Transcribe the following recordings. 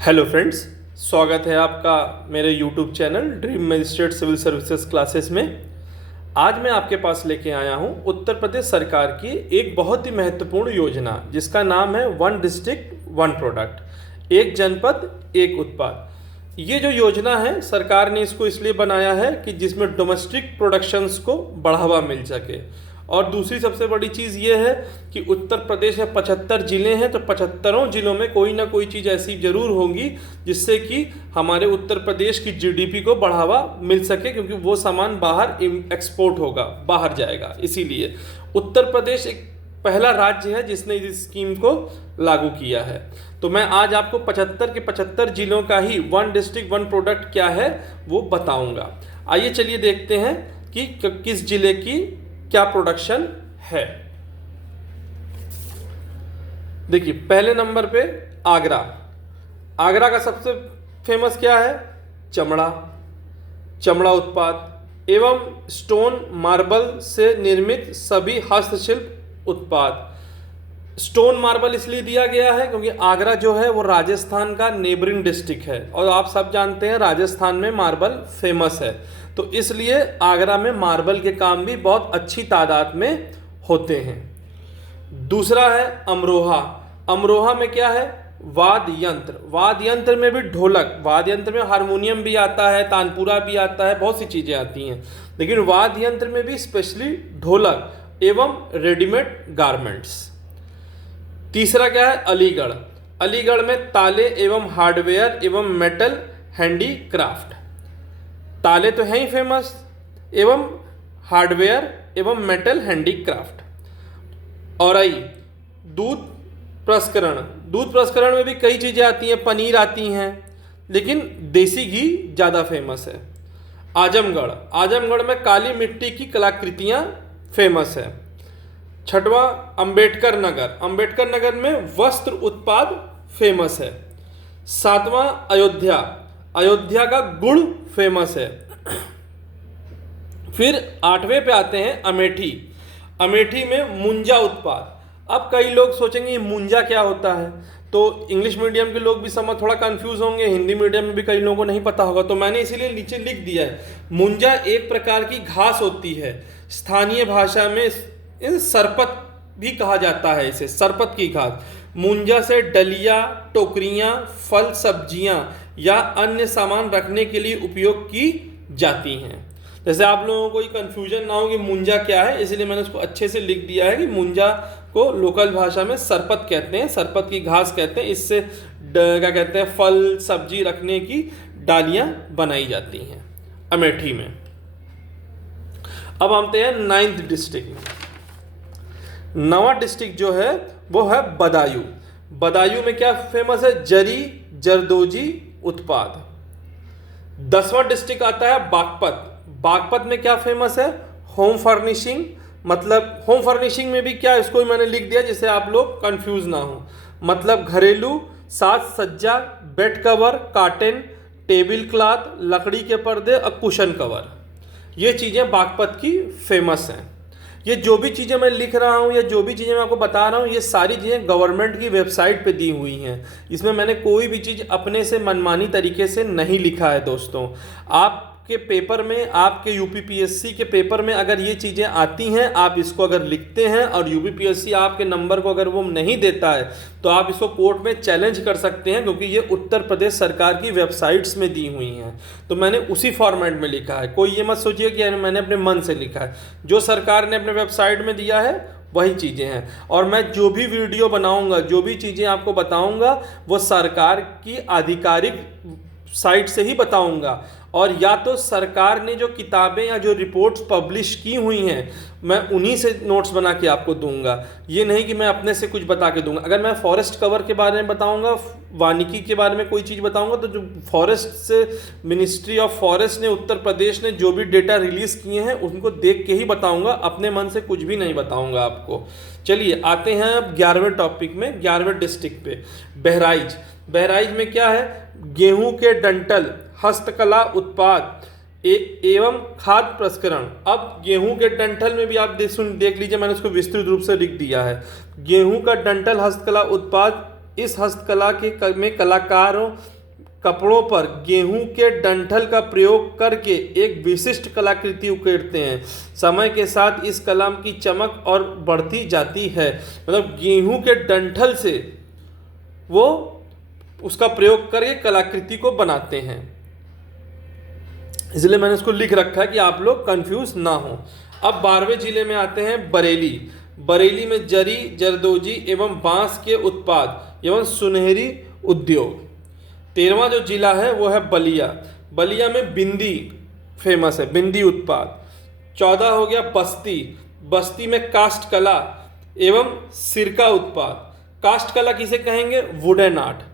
Hello friends, स्वागत है आपका मेरे YouTube channel dream magistrate civil services classes में। आज मैं आपके पास लेके आया हूं उत्तर प्रदेश सरकार की एक बहुत ही महत्वपूर्ण योजना जिसका नाम है वन डिस्ट्रिक्ट वन प्रोडक्ट, एक जनपद एक उत्पाद। ये जो योजना है सरकार ने इसको इसलिए बनाया है कि जिसमें डोमेस्टिक प्रोडक्शंस को बढ़ावा मिल सके। और दूसरी सबसे बड़ी चीज़ ये है कि उत्तर प्रदेश में 75 ज़िले हैं, तो 75 ज़िलों में कोई ना कोई चीज़ ऐसी ज़रूर होगी जिससे कि हमारे उत्तर प्रदेश की जीडीपी को बढ़ावा मिल सके, क्योंकि वो सामान बाहर एक्सपोर्ट होगा, बाहर जाएगा। इसीलिए उत्तर प्रदेश एक पहला राज्य है जिसने इस स्कीम को लागू किया है। तो मैं आज आपको 75 के 75 ज़िलों का ही वन डिस्ट्रिक्ट वन प्रोडक्ट क्या है वो बताऊंगा। आइए चलिए देखते हैं कि किस ज़िले की क्या प्रोडक्शन है। देखिए, पहले नंबर पे आगरा। आगरा का सबसे फेमस क्या है? चमड़ा उत्पाद एवं स्टोन मार्बल से निर्मित सभी हस्तशिल्प उत्पाद। स्टोन मार्बल इसलिए दिया गया है क्योंकि आगरा जो है वो राजस्थान का नेबरिंग डिस्ट्रिक्ट है और आप सब जानते हैं राजस्थान में मार्बल फेमस है, तो इसलिए आगरा में मार्बल के काम भी बहुत अच्छी तादाद में होते हैं। दूसरा है अमरोहा। अमरोहा में क्या है? वाद्य यंत्र में भी ढोलक, वाद्य यंत्र में हारमोनियम भी आता है, तानपुरा भी आता है, बहुत सी चीज़ें आती हैं, लेकिन वाद्य यंत्र में भी स्पेशली ढोलक एवं रेडीमेड गारमेंट्स। तीसरा क्या है? अलीगढ़। अलीगढ़ में ताले एवं हार्डवेयर एवं मेटल हैंडीक्राफ्ट। ताले तो हैं ही फेमस, एवं हार्डवेयर एवं मेटल हैंडीक्राफ्ट। और आई दूध प्रसंस्करण। दूध प्रसंस्करण में भी कई चीज़ें आती हैं, पनीर आती हैं, लेकिन देसी घी ज़्यादा फेमस है। आजमगढ़। आजमगढ़ में काली मिट्टी की कलाकृतियाँ फेमस है। छठवां अंबेडकर नगर। अंबेडकर नगर में वस्त्र उत्पाद फेमस है। सातवां अयोध्या। अयोध्या का गुड़ फेमस है। फिर आठवें पे आते हैं अमेठी। अमेठी में मुंजा उत्पाद। अब कई लोग सोचेंगे ये मुंजा क्या होता है, तो इंग्लिश मीडियम के लोग भी समझ थोड़ा कंफ्यूज होंगे, हिंदी मीडियम में भी कई लोगों को नहीं पता होगा, तो मैंने इसीलिए नीचे लिख दिया है। मुंजा एक प्रकार की घास होती है, स्थानीय भाषा में सरपत भी कहा जाता है, इसे सरपत की घास। मुंजा से डलिया, टोकरियां, फल सब्जियां या अन्य सामान रखने के लिए उपयोग की जाती हैं। जैसे आप लोगों को कोई कन्फ्यूजन ना हो कि मुंजा क्या है, इसलिए मैंने उसको अच्छे से लिख दिया है कि मुंजा को लोकल भाषा में सरपत कहते हैं, सरपत की घास कहते हैं। इससे क्या कहते हैं, फल सब्जी रखने की डालियां बनाई जाती हैं अमेठी में। अब आते हैं 9th डिस्ट्रिक्ट में। 9वां डिस्ट्रिक्ट जो है वो है बदायूं। बदायूं में क्या फेमस है? जरी जरदोजी उत्पाद। 10वां डिस्ट्रिक्ट आता है बागपत। बागपत में क्या फेमस है? Home furnishing. मतलब होम फर्निशिंग में भी क्या, इसको मैंने लिख दिया जिससे आप लोग कंफ्यूज ना हो। मतलब घरेलू साज सज्जा, bed cover, cotton, table cloth, लकड़ी के पर्दे और कुशन कवर, ये चीज़ें बागपत की फेमस हैं। ये जो भी चीज़ें मैं लिख रहा हूँ या जो भी चीज़ें मैं आपको बता रहा हूँ, ये सारी चीज़ें गवर्नमेंट की वेबसाइट पे दी हुई हैं। इसमें मैंने कोई भी चीज़ अपने से मनमानी तरीके से नहीं लिखा है। दोस्तों, आपके पेपर में, आपके यूपीपीएससी के पेपर में अगर ये चीज़ें आती हैं, आप इसको अगर लिखते हैं और यूपीपीएससी आपके नंबर को अगर वो नहीं देता है, तो आप इसको कोर्ट में चैलेंज कर सकते हैं, क्योंकि ये उत्तर प्रदेश सरकार की वेबसाइट्स में दी हुई हैं। तो मैंने उसी फॉर्मेट में लिखा है। कोई ये मत सोचिए कि मैंने अपने मन से लिखा है, जो सरकार ने अपने वेबसाइट में दिया है वही चीज़ें हैं। और मैं जो भी वीडियो बनाऊंगा, जो भी चीज़ें आपको बताऊंगा, वो सरकार की आधिकारिक साइट से ही बताऊंगा। और या तो सरकार ने जो किताबें या जो रिपोर्ट्स पब्लिश की हुई हैं, मैं उन्हीं से नोट्स बना के आपको दूंगा। ये नहीं कि मैं अपने से कुछ बता के दूंगा। अगर मैं फॉरेस्ट कवर के बारे में बताऊंगा, वानिकी के बारे में कोई चीज़ बताऊंगा, तो जो फॉरेस्ट से मिनिस्ट्री ऑफ फॉरेस्ट ने, उत्तर प्रदेश ने जो भी डेटा रिलीज़ किए हैं उनको देख के ही बताऊंगा, अपने मन से कुछ भी नहीं बताऊंगा आपको। चलिए आते हैं अब 11वें टॉपिक में, 11वें डिस्ट्रिक्ट पे, बहराइच। बहराइच में क्या है? गेहूं के डंठल, हस्तकला उत्पाद एवं खाद्य प्रसंस्करण। अब गेहूं के डंठल में भी आप देख लीजिए, मैंने उसको विस्तृत रूप से लिख दिया है। गेहूं का डंठल हस्तकला उत्पाद इस हस्तकला के में कलाकारों कपड़ों पर गेहूं के डंठल का प्रयोग करके एक विशिष्ट कलाकृति उकेरते हैं। समय के साथ इस कला की चमक और बढ़ती जाती है। मतलब गेहूं के डंठल से वो उसका प्रयोग करके कलाकृति को बनाते हैं, इसलिए मैंने इसको लिख रखा है कि आप लोग कंफ्यूज ना हो। अब 12वें जिले में आते हैं बरेली। बरेली में जरी, जरदोजी एवं बांस के उत्पाद एवं सुनहरी उद्योग। 13वां जो जिला है वो है बलिया। बलिया में बिंदी फेमस है, बिंदी उत्पाद। 14 हो गया बस्ती। बस्ती में काष्ठ कला एवं सिरका उत्पाद। काष्ठ कला किसे कहेंगे? Wooden art.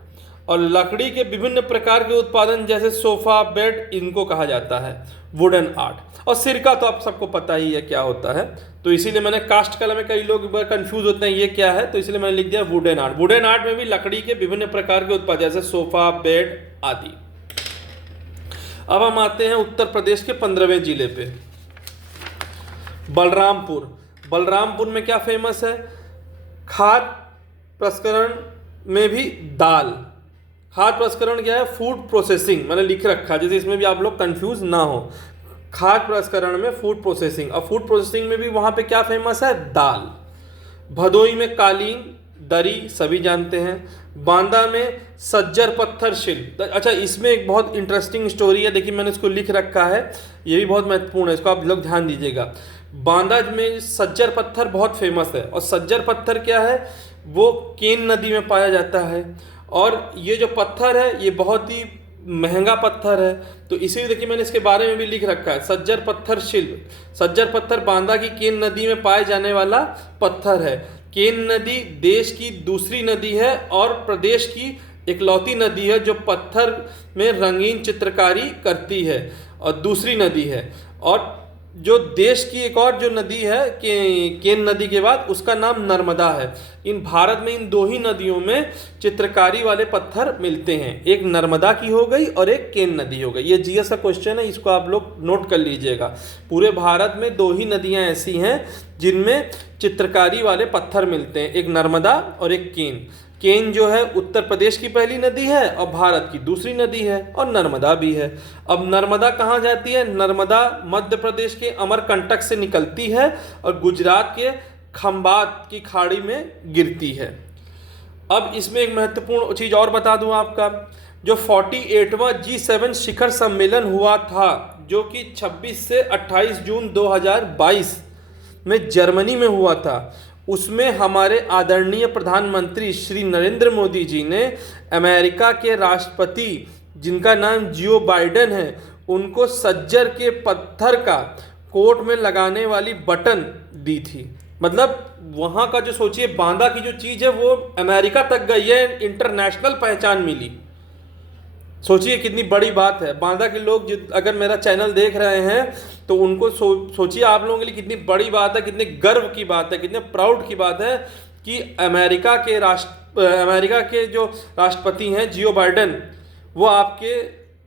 और लकड़ी के विभिन्न प्रकार के उत्पादन जैसे सोफा, बेड, इनको कहा जाता है वुडन आर्ट। और सिरका तो आप सबको पता ही है क्या होता है, तो इसीलिए मैंने काष्ठ कला में कई लोग कंफ्यूज होते हैं ये क्या है, तो इसलिए मैंने लिख दिया वुडन आर्ट। वुडन आर्ट में भी लकड़ी के विभिन्न प्रकार के उत्पाद जैसे सोफा, बेड आदि। अब हम आते हैं उत्तर प्रदेश के 15वें जिले पे, बलरामपुर। बलरामपुर में क्या फेमस है? खाद्य प्रसंस्करण में भी दाल। खाद्य प्रसंस्करण क्या है? फूड प्रोसेसिंग मैंने लिख रखा है, जैसे इसमें भी आप लोग कंफ्यूज ना हो। खाद्य प्रसंस्करण में फूड प्रोसेसिंग, और फूड प्रोसेसिंग में भी वहाँ पे क्या फेमस है? दाल। भदोई में कालीन, दरी सभी जानते हैं। बांदा में सज्जर पत्थर शिल्प। अच्छा, इसमें एक बहुत इंटरेस्टिंग स्टोरी है, देखिए मैंने इसको लिख रखा है, ये भी बहुत महत्वपूर्ण है, इसको आप लोग ध्यान दीजिएगा। बांदा में सज्जर पत्थर बहुत फेमस है, और सज्जर पत्थर क्या है? वो केन नदी में पाया जाता है, और ये जो पत्थर है ये बहुत ही महंगा पत्थर है, तो इसीलिए देखिए मैंने इसके बारे में भी लिख रखा है, सज्जर पत्थर शिल्प। सज्जर पत्थर बांदा की केन नदी में पाए जाने वाला पत्थर है। केन नदी देश की दूसरी नदी है और प्रदेश की इकलौती नदी है जो पत्थर में रंगीन चित्रकारी करती है, और दूसरी नदी है। और जो देश की एक और जो नदी है केन नदी के बाद, उसका नाम नर्मदा है। इन भारत में इन दो ही नदियों में चित्रकारी वाले पत्थर मिलते हैं, एक नर्मदा की हो गई और एक केन नदी हो गई। ये जीएस का क्वेश्चन है, इसको आप लोग नोट कर लीजिएगा। पूरे भारत में दो ही नदियां ऐसी हैं जिनमें चित्रकारी वाले पत्थर मिलते हैं, एक नर्मदा और एक केन। केन जो है उत्तर प्रदेश की पहली नदी है और भारत की दूसरी नदी है, और नर्मदा भी है। अब नर्मदा कहाँ जाती है? नर्मदा मध्य प्रदेश के अमरकंटक से निकलती है और गुजरात के खंबात की खाड़ी में गिरती है। अब इसमें एक महत्वपूर्ण चीज़ और बता दूं आपका, जो 48वां G7 शिखर सम्मेलन हुआ था, जो कि 26 से 28 जून 2022 में जर्मनी में हुआ था, उसमें हमारे आदरणीय प्रधानमंत्री श्री नरेंद्र मोदी जी ने अमेरिका के राष्ट्रपति जिनका नाम जियो बाइडेन है, उनको सज्जर के पत्थर का कोट में लगाने वाली बटन दी थी। मतलब वहाँ का जो सोचिए बांदा की जो चीज़ है वो अमेरिका तक गई है, इंटरनेशनल पहचान मिली। सोचिए कितनी बड़ी बात है। बांदा के लोग अगर मेरा चैनल देख रहे हैं तो उनको सोचिए आप लोगों के लिए कितनी बड़ी बात है, कितने गर्व की बात है, कितने प्राउड की बात है कि अमेरिका के जो राष्ट्रपति हैं जियो बाइडेन, वो आपके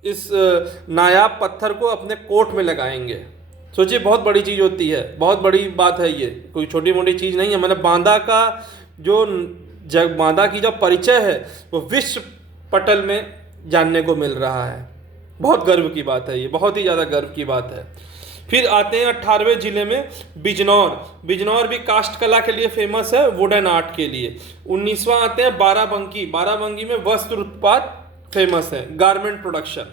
इस नायाब पत्थर को अपने कोट में लगाएंगे। सोचिए बहुत बड़ी चीज़ होती है, बहुत बड़ी बात है, ये कोई छोटी मोटी चीज़ नहीं है। मतलब बांदा की जो परिचय है वो विश्व पटल में जानने को मिल रहा है। बहुत गर्व की बात है ये, बहुत ही ज़्यादा गर्व की बात है। फिर आते हैं 18वें जिले में बिजनौर। बिजनौर भी काष्ठ कला के लिए फेमस है, वुडन आर्ट के लिए। 19वां आते हैं बाराबंकी। बाराबंकी में वस्त्र उत्पाद फेमस है, गारमेंट प्रोडक्शन।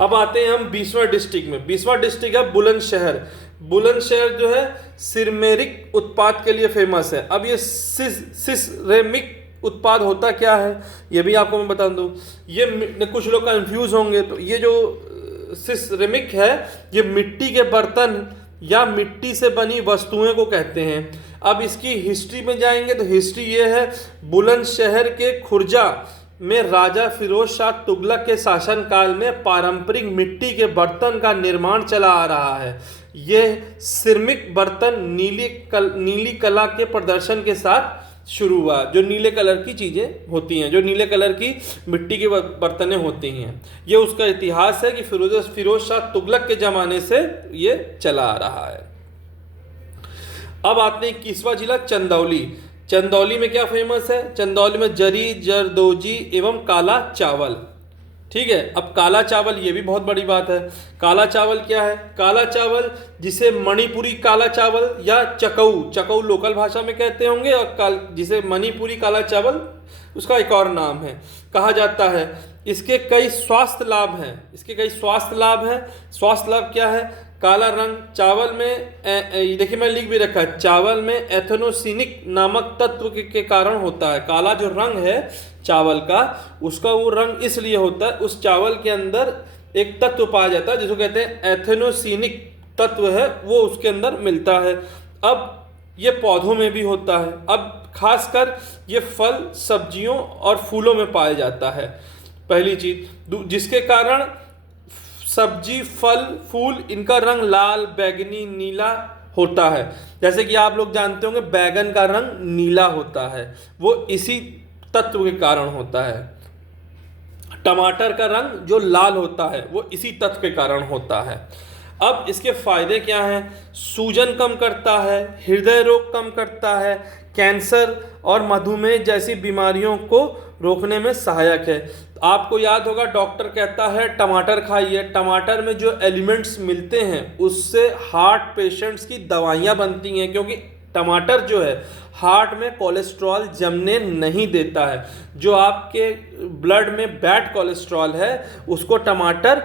अब आते हैं हम 20वां डिस्ट्रिक्ट में। 20वां डिस्ट्रिक्ट है बुलंदशहर। बुलंदशहर जो है सिरमेरिक उत्पाद के लिए फेमस है। अब ये सिरेमिक उत्पाद होता क्या है ये भी आपको मैं बता दूं। ये कुछ लोग कंफ्यूज होंगे, तो ये जो सिरेमिक है ये मिट्टी के बर्तन या मिट्टी से बनी वस्तुएं को कहते हैं। अब इसकी हिस्ट्री में जाएंगे तो हिस्ट्री ये है, बुलंदशहर के खुर्जा में राजा फिरोज शाह तुगलक के शासनकाल में पारंपरिक मिट्टी के बर्तन का निर्माण चला आ रहा है। यह सिरेमिक बर्तन नीली कला के प्रदर्शन के साथ शुरू हुआ। जो नीले कलर की चीज़ें होती हैं, जो नीले कलर की मिट्टी के बर्तनें होती हैं, ये उसका इतिहास है कि फिरोज शाह तुगलक के ज़माने से ये चला आ रहा है। अब आते हैं 21वां जिला चंदौली। चंदौली में क्या फेमस है? चंदौली में जरी, जरदोजी एवं काला चावल। ठीक है, अब काला चावल ये भी बहुत बड़ी बात है। काला चावल क्या है? काला चावल जिसे मणिपुरी काला चावल या चकऊ, चकऊ लोकल भाषा में कहते होंगे, और जिसे मणिपुरी काला चावल उसका एक और नाम है, कहा जाता है। इसके कई स्वास्थ्य लाभ हैं। इसके कई स्वास्थ्य लाभ हैं। स्वास्थ्य लाभ क्या है? काला रंग चावल में, देखिए मैं लिख भी रखा है, चावल में एथेनोसिनिक नामक तत्व के कारण होता है। काला जो रंग है चावल का, उसका वो रंग इसलिए होता है, उस चावल के अंदर एक तत्व पाया जाता है जिसको कहते हैं एथेनोसिनिक तत्व है, वो उसके अंदर मिलता है। अब ये पौधों में भी होता है। अब खासकर ये फल, सब्जियों और फूलों में पाया जाता है, पहली चीज, जिसके कारण सब्जी, फल, फूल इनका रंग लाल, बैगनी, नीला होता है। जैसे कि आप लोग जानते होंगे बैगन का रंग नीला होता है, वो इसी तत्व के कारण होता है। टमाटर का रंग जो लाल होता है वो इसी तत्व के कारण होता है। अब इसके फायदे क्या हैं? सूजन कम करता है, हृदय रोग कम करता है, कैंसर और मधुमेह जैसी बीमारियों को रोकने में सहायक है। आपको याद होगा डॉक्टर कहता है टमाटर खाइए। टमाटर में जो एलिमेंट्स मिलते हैं उससे हार्ट पेशेंट्स की दवाइयाँ बनती हैं, क्योंकि टमाटर जो है हार्ट में कोलेस्ट्रॉल जमने नहीं देता है। जो आपके ब्लड में बैड कोलेस्ट्रॉल है उसको टमाटर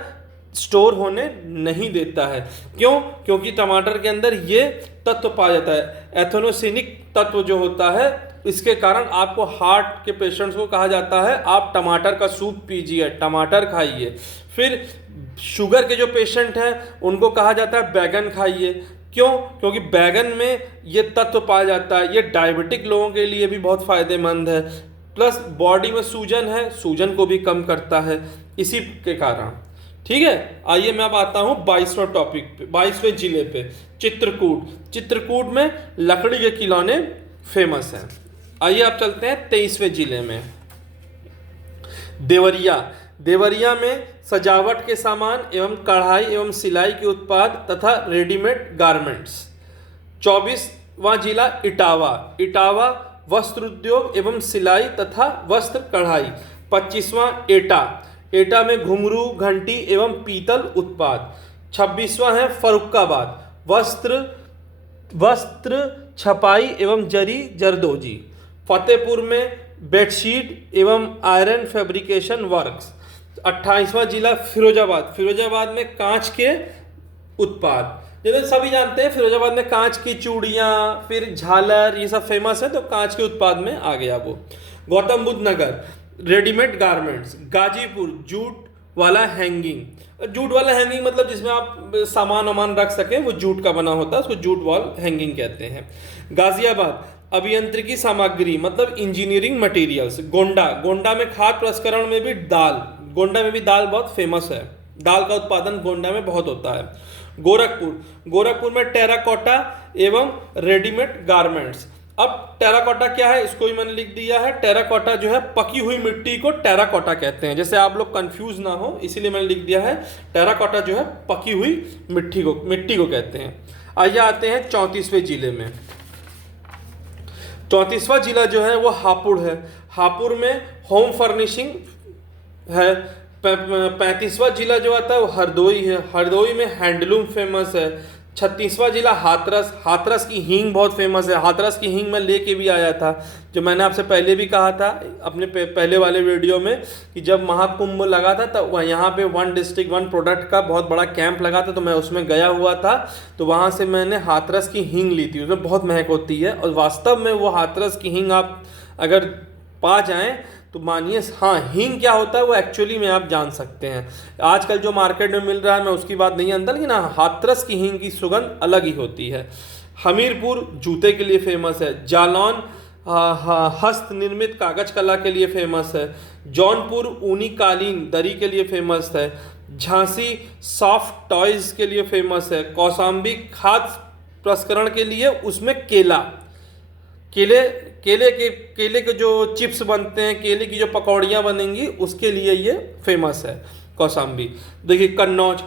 स्टोर होने नहीं देता है। क्यों? क्योंकि टमाटर के अंदर ये तत्व पाया जाता है, एथेनोसिनिक तत्व जो होता है। इसके कारण आपको हार्ट के पेशेंट्स को कहा जाता है आप टमाटर का सूप पीजिए, टमाटर खाइए। फिर शुगर के जो पेशेंट हैं उनको कहा जाता है बैगन खाइए। क्यों? क्योंकि बैगन में ये तत्व पाया जाता है। ये डायबिटिक लोगों के लिए भी बहुत फायदेमंद है। प्लस बॉडी में सूजन है, सूजन को भी कम करता है इसी के कारण। ठीक है, आइए मैं अब आता हूँ 22वें टॉपिक पे, 22वें जिले पे, चित्रकूट। चित्रकूट में लकड़ी के खिलौने फेमस हैं। आइए आप चलते हैं 23वें जिले में, देवरिया। देवरिया में सजावट के सामान एवं कढ़ाई एवं सिलाई के उत्पाद तथा रेडीमेड गारमेंट्स। 24वां जिला इटावा। इटावा वस्त्र उद्योग एवं सिलाई तथा वस्त्र कढ़ाई। 25वां एटा। एटा में घुंघरू, घंटी एवं पीतल उत्पाद। 26वां है फर्रुखाबाद, वस्त्र छपाई एवं जरी, जरदोजी। फतेहपुर में बेडशीट एवं आयरन फैब्रिकेशन वर्क्स। 28वां जिला फिरोजाबाद। फिरोजाबाद में कांच के उत्पाद, जैसे सभी जानते हैं फिरोजाबाद में कांच की चूड़ियाँ, फिर झालर, ये सब फेमस है, तो कांच के उत्पाद में आ गया वो। गौतम बुद्ध नगर रेडीमेड गारमेंट्स। गाजीपुर जूट वाला हैंगिंग। जूट वाला हैंगिंग मतलब जिसमें आप सामान वामान रख सकें, वो जूट का बना होता है, उसको जूट वॉल हैंगिंग कहते हैं। गाजियाबाद अभियांत्रिकी सामग्री मतलब इंजीनियरिंग मटेरियल्स। गोंडा। गोंडा में खाद्य प्रसंस्करण में भी दाल, गोंडा में भी दाल बहुत फेमस है, दाल का उत्पादन गोंडा में बहुत होता है। गोरखपुर। गोरखपुर में टेराकोटा एवं रेडीमेड गारमेंट्स। अब टेराकोटा क्या है इसको भी मैंने लिख दिया है। टेराकोटा जो है पकी हुई मिट्टी को टेराकोटा कहते हैं, जैसे आप लोग कंफ्यूज ना हो इसीलिए मैंने लिख दिया है। टेराकोटा जो है पकी हुई मिट्टी को कहते हैं। आइए आते हैं 34वें जिले में। 34वां जिला जो है वो हापुड़ है। हापुड़ में होम फर्निशिंग है। 35वां जिला जो आता है वो हरदोई है। हरदोई में हैंडलूम फेमस है। 36वां जिला हाथरस। हाथरस की हींग बहुत फेमस है। हाथरस की हींग मैं लेके भी आया था, जो मैंने आपसे पहले भी कहा था अपने पहले वाले वीडियो में कि जब महाकुंभ लगा था तब यहाँ पे 1 डिस्ट्रिक्ट 1 प्रोडक्ट का बहुत बड़ा कैंप लगा था, तो मैं उसमें गया हुआ था, तो वहाँ से मैंने हाथरस की हींग ली थी। उसमें बहुत महक होती है और वास्तव में वो हाथरस की हींग आप अगर पा जाएँ तो मानिए हाँ हींग क्या होता है वो एक्चुअली में आप जान सकते हैं। आजकल जो मार्केट में मिल रहा है मैं उसकी बात नहीं जानता, लेकिन हाथरस की हींग की सुगंध अलग ही होती है। हमीरपुर जूते के लिए फेमस है। जालौन हस्त निर्मित कागज कला के लिए फेमस है। जौनपुर ऊनी कालीन दरी के लिए फेमस है। झांसी सॉफ्ट टॉयज के लिए फेमस है। कौशाम्बी खाद्य प्रसंस्करण के लिए, उसमें केले के जो चिप्स बनते हैं, केले की जो पकौड़ियाँ बनेंगी उसके लिए ये फेमस है कौशाम्बी। देखिए कन्नौज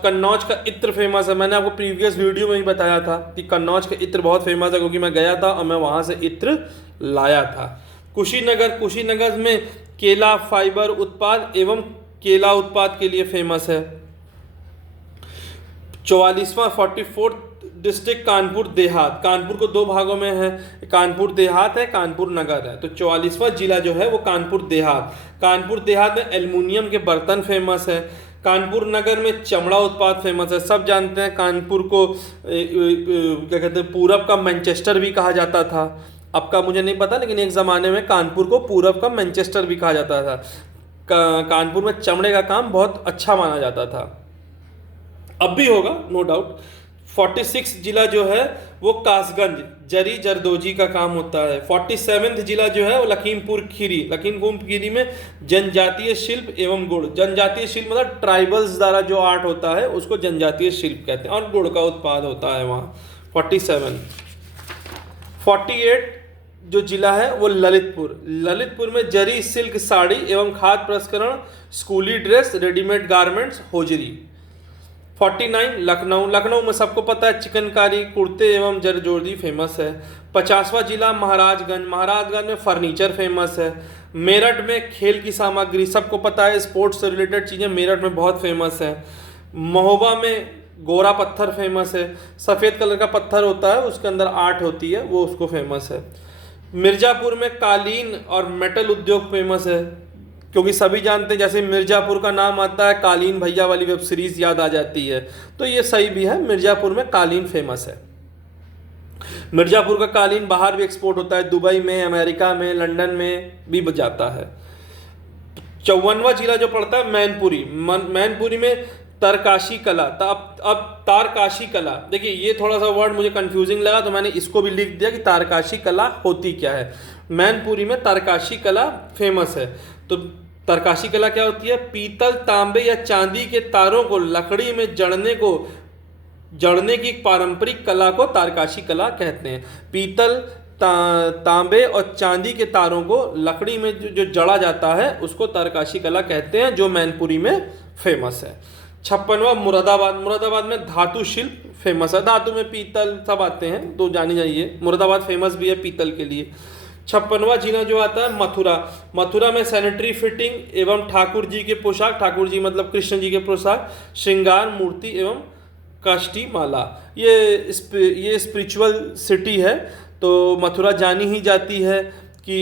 का इत्र फेमस है। मैंने आपको प्रीवियस वीडियो में ही बताया था कि कन्नौज का इत्र बहुत फेमस है, क्योंकि मैं गया था और मैं वहाँ से इत्र लाया था। कुशीनगर में केला फाइबर उत्पाद एवं केला उत्पाद के लिए फेमस है। 44वां 44th डिस्ट्रिक्ट कानपुर देहात। कानपुर को दो भागों में है, कानपुर देहात है, कानपुर नगर है। तो 44वां जिला जो है वो कानपुर देहात में एल्युमिनियम के बर्तन फेमस है। कानपुर नगर में चमड़ा उत्पाद फेमस है। सब जानते हैं कानपुर को क्या कहते हैं, पूरब का मैनचेस्टर भी कहा जाता था। अब का मुझे नहीं पता, लेकिन एक ज़माने में कानपुर को पूरब का मैनचेस्टर भी कहा जाता था। कानपुर में चमड़े का काम बहुत अच्छा माना जाता था, अब भी होगा नो डाउट। 46 जिला जो है वो कासगंज जरी जरदोजी का काम होता है। 47वां जिला जो है वो लखीमपुर खीरी में जनजातीय शिल्प एवं गुड़। जनजातीय शिल्प मतलब ट्राइबल्स द्वारा जो आर्ट होता है उसको जनजातीय शिल्प कहते हैं, और गुड़ का उत्पाद होता है वहाँ। 48 जो जिला है वो ललितपुर में जरी सिल्क साड़ी एवं खाद्य प्रसंस्करण, स्कूली dress, readymade garments, hosiery. 49 Lucknow में सबको पता है चिकनकारी, कुर्ते एवं जरदोजी फेमस है। 50वां जिला महाराजगंज में फर्नीचर फेमस है। मेरठ में खेल की सामग्री, सबको पता है स्पोर्ट्स से रिलेटेड चीज़ें मेरठ में बहुत फेमस है। महोबा में गोरा पत्थर फेमस है, सफ़ेद कलर का पत्थर होता है उसके अंदर आर्ट होती है, वो उसको फेमस है। मिर्ज़ापुर में कालीन और मेटल उद्योग फेमस है, क्योंकि सभी जानते हैं जैसे मिर्ज़ापुर का नाम आता है कालीन भैया वाली वेब सीरीज़ याद आ जाती है, तो ये सही भी है। मिर्ज़ापुर में कालीन फेमस है। मिर्ज़ापुर का कालीन बाहर भी एक्सपोर्ट होता है, दुबई में, अमेरिका में, लंदन में भी जाता है। 54वां जिला जो पड़ता है मैनपुरी में तरकाशी कला। अब तारकाशी कला, देखिए ये थोड़ा सा वर्ड मुझे कंफ्यूजिंग लगा तो मैंने इसको भी लिख दिया कि तारकाशी कला होती क्या है। मैनपुरी में तारकाशी कला फेमस है। तो तारकाशी कला क्या होती है? पीतल, तांबे या चांदी के तारों को लकड़ी में जड़ने की पारंपरिक कला को तारकाशी कला कहते हैं। पीतल, तांबे और चांदी के तारों को लकड़ी में जो जड़ा जाता है उसको तारकाशी कला कहते हैं, जो मैनपुरी में फेमस है। 56वां मुरादाबाद में धातु शिल्प फेमस है। धातु में पीतल सब आते हैं तो जानी जाइए, मुरादाबाद फेमस भी है पीतल के लिए। 56वां जिला जो आता है मथुरा में सैनिटरी फिटिंग एवं ठाकुर जी के पोशाक, ठाकुर जी मतलब कृष्ण जी के पोशाक, श्रृंगार मूर्ति एवं काष्टी माला। ये स्पिरिचुअल सिटी है, तो मथुरा जानी ही जाती है कि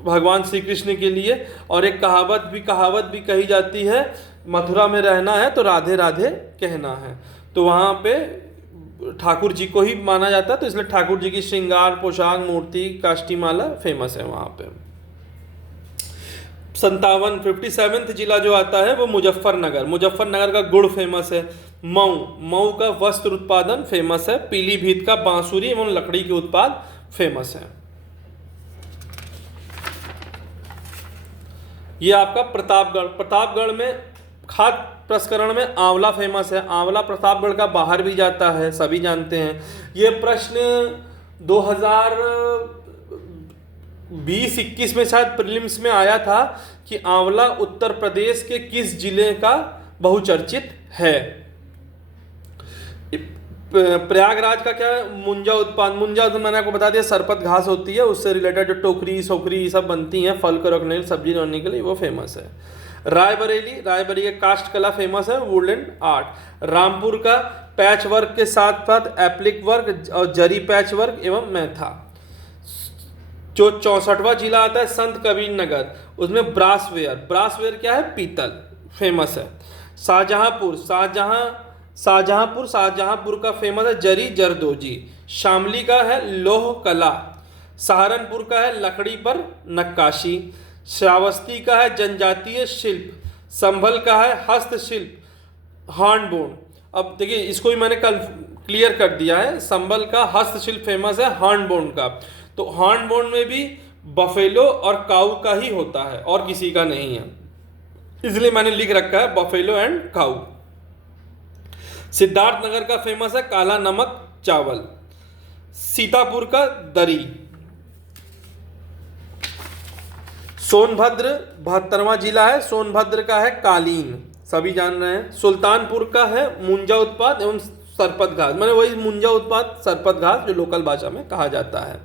भगवान श्री कृष्ण के लिए। और एक कहावत भी कही जाती है, मथुरा में रहना है तो राधे राधे कहना है। तो वहाँ पे ठाकुर जी को ही माना जाता है, तो इसलिए ठाकुर जी की श्रृंगार पोशाक, मूर्ति, काष्टी माला फेमस है वहाँ पे। 57वां जिला जो आता है वो मुजफ्फरनगर का गुड़ फेमस है। मऊ का वस्त्र उत्पादन फेमस है। पीलीभीत का बांसुरी एवं लकड़ी के उत्पाद फेमस है। ये आपका प्रतापगढ़ में खाद्य प्रसंस्करण में आंवला फेमस है। आंवला प्रतापगढ़ का बाहर भी जाता है, सभी जानते हैं। ये प्रश्न 2020-21 में शायद प्रीलिम्स में आया था कि आंवला उत्तर प्रदेश के किस जिले का बहुचर्चित है। प्रयागराज का क्या है? मुंजा उत्पाद मैंने आपको बता दिया, सरपत घास होती है, उससे रिलेटेड जो टोकरी सोकरी सब बनती हैं फल को रखने के लिए, सब्जी रखने के लिए, वो फेमस है। रायबरेली का कास्ट कला फेमस है, वुडलैंड आर्ट। रामपुर का पैच वर्क के साथ साथ एप्लिक वर्क और जरी पैच वर्क एवं मैथा। जो 64वां जिला आता है संत कबीर नगर, उसमें ब्रासवेयर क्या है? पीतल फेमस है। शाहजहांपुर का फेमस है जरी जरदोजी। शामली का है लौह कला। सहारनपुर का है लकड़ी पर नक्काशी। श्रावस्ती का है जनजातीय शिल्प। संभल का है हस्तशिल्प, हार्डबोन। अब देखिए इसको भी मैंने कल क्लियर कर दिया है, संभल का हस्तशिल्प फेमस है हार्डबोन का। तो हार्डबोन में भी बफेलो और काऊ का ही होता है और किसी का नहीं है, इसलिए मैंने लिख रखा है बफेलो एंड काऊ। सिद्धार्थनगर का फेमस है काला नमक चावल। सीतापुर का दरी। सोनभद्र 72वां जिला है, सोनभद्र का है कालीन, सभी जान रहे हैं। सुल्तानपुर का है मुंजा उत्पाद एवं सरपत घास, मैंने वही मुंजा उत्पाद सरपत घास जो लोकल भाषा में कहा जाता है।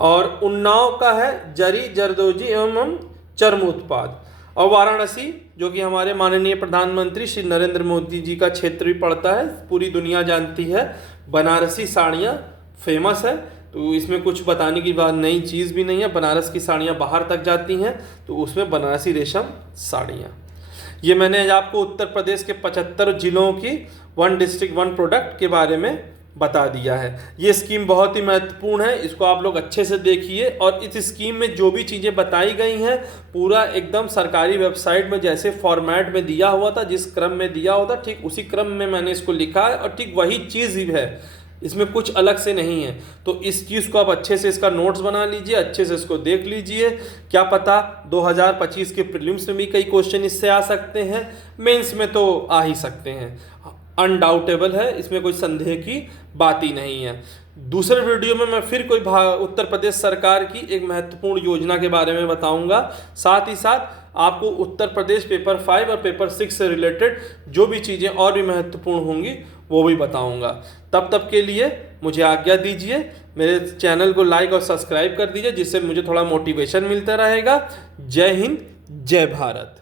और उन्नाव का है जरी जरदोजी एवं चर्म उत्पाद। और वाराणसी जो कि हमारे माननीय प्रधानमंत्री श्री नरेंद्र मोदी जी का क्षेत्र भी पड़ता है, पूरी दुनिया जानती है, बनारसी साड़ियाँ फेमस है, तो इसमें कुछ बताने की बात नई चीज़ भी नहीं है। बनारस की साड़ियाँ बाहर तक जाती हैं, तो उसमें बनारसी रेशम साड़ियाँ। ये मैंने आपको उत्तर प्रदेश के 75 जिलों की 1 डिस्ट्रिक्ट 1 प्रोडक्ट के बारे में बता दिया है। ये स्कीम बहुत ही महत्वपूर्ण है, इसको आप लोग अच्छे से देखिए। और इस स्कीम में जो भी चीज़ें बताई गई हैं पूरा एकदम सरकारी वेबसाइट में जैसे फॉर्मेट में दिया हुआ था, जिस क्रम में दिया हुआ था, ठीक उसी क्रम में मैंने इसको लिखा है और ठीक वही चीज़ ही है, इसमें कुछ अलग से नहीं है। तो इस चीज़ को आप अच्छे से इसका नोट्स बना लीजिए, अच्छे से इसको देख लीजिए। क्या पता 2025 के प्रीलिम्स में भी कई क्वेश्चन इससे आ सकते हैं, मेंस में तो आ ही सकते हैं, अनडाउटेबल है, इसमें कोई संदेह की बात ही नहीं है। दूसरे वीडियो में मैं फिर कोई उत्तर प्रदेश सरकार की एक महत्वपूर्ण योजना के बारे में बताऊंगा। साथ ही साथ आपको उत्तर प्रदेश पेपर 5 और पेपर 6 से रिलेटेड जो भी चीज़ें और भी महत्वपूर्ण होंगी वो भी बताऊंगा। तब के लिए मुझे आज्ञा दीजिए, मेरे चैनल को लाइक और सब्सक्राइब कर दीजिए, जिससे मुझे थोड़ा मोटिवेशन मिलता रहेगा। जय हिंद, जय भारत।